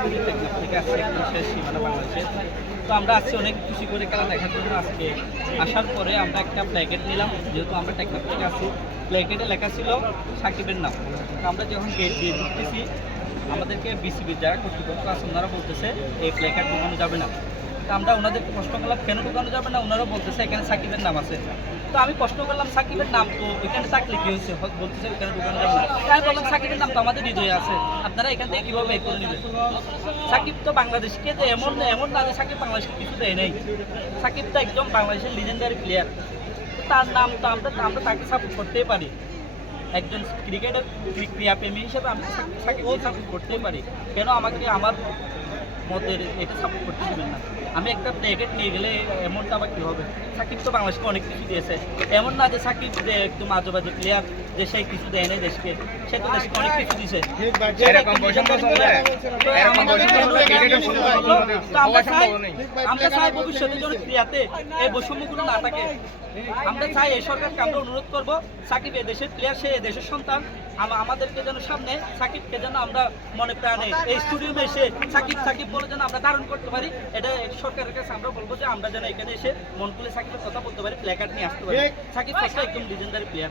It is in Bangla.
সরাসরি টেকনাফ থেকে আসছি, একদম শেষ সীমানা বাংলাদেশের। তো আমরা আসছি অনেক খুশি করে খেলা দেখার জন্য। আজকে আসার পরে আমরা একটা প্ল্যাকেট নিলাম, যেহেতু আমরা টেকনাফ থেকে আসছি। প্ল্যাকেটে লেখা ছিল সাকিবের নাম। তো আমরা যখন গেট দিয়ে ঢুকতেছি, আমাদেরকে বিসিবির যারা কর্তৃপক্ষ আছে ওনারা বলতেছে এই প্ল্যাকার্ড ঢুকানো যাবে না। তো আমরা ওনাদেরকে প্রশ্ন করলাম কেন ঢুকানো যাবে না, ওনারা বলতেছে এখানে সাকিবের নাম আছে। তো আমি প্রশ্ন করলাম সাকিবের নাম তো এখানে থাকলে কি হয়েছে, বলতেছে এখানে ঢুকানো যাবে না। আমি বললাম সাকিবের নাম তো আমাদের হৃদয়ে আছে, আপনারা এখান থেকে কীভাবে বের করে নেবেন? সাকিব তো বাংলাদেশকে যে এমন এমন না যে সাকিব বাংলাদেশকে কিছু দেয় নাই। সাকিব তো একদম বাংলাদেশের লিজেন্ডারি প্লেয়ার। তার নাম তো আমরা তাকে সাপোর্ট করতেই পারি। একজন ক্রিকেটার ক্রীড়াপ্রেমী হিসেবে আমি সাকিবকে সাপোর্ট করতেই পারি। কেন আমাকে আমার মতের এটা সাপোর্ট করতে দেবেন না? আমি একটা প্লেকেট নিয়ে গেলে এমনটা আবার কী হবে? সাকিব তো বাংলাদেশকে অনেক কিছু দিয়েছে। এমন না যে সাকিব যে একদম আজেবাজে প্লেয়ার, যে সে কিছু দেয় নাই দেশকে। সে তো দেশকে অনেক কিছু দিয়েছে। আমরা চাই ভবিষ্যতে যেন ক্রিয়াতে এই বৈষম্যগুলো না থাকে। আমরা চাই এই সরকারকে আমরা অনুরোধ করবো, সাকিব এ দেশের প্লেয়ার, সে দেশের সন্তান। আমাদেরকে যেন সামনে সাকিবকে যেন আমরা মনে প্রাণে এই স্টুডিয়ামে এসে সাকিব সাকিব বলে যেন আমরা ধারণ করতে পারি। এটা সরকারের কাছে আমরা বলবো যে আমরা যেন এখানে এসে মন খুলে সাকিবের কথা বলতে পারি, প্ল্যাকার্ড নিয়ে আসতে পারি। সাকিব একদম লিজেন্ডারি প্লেয়ার।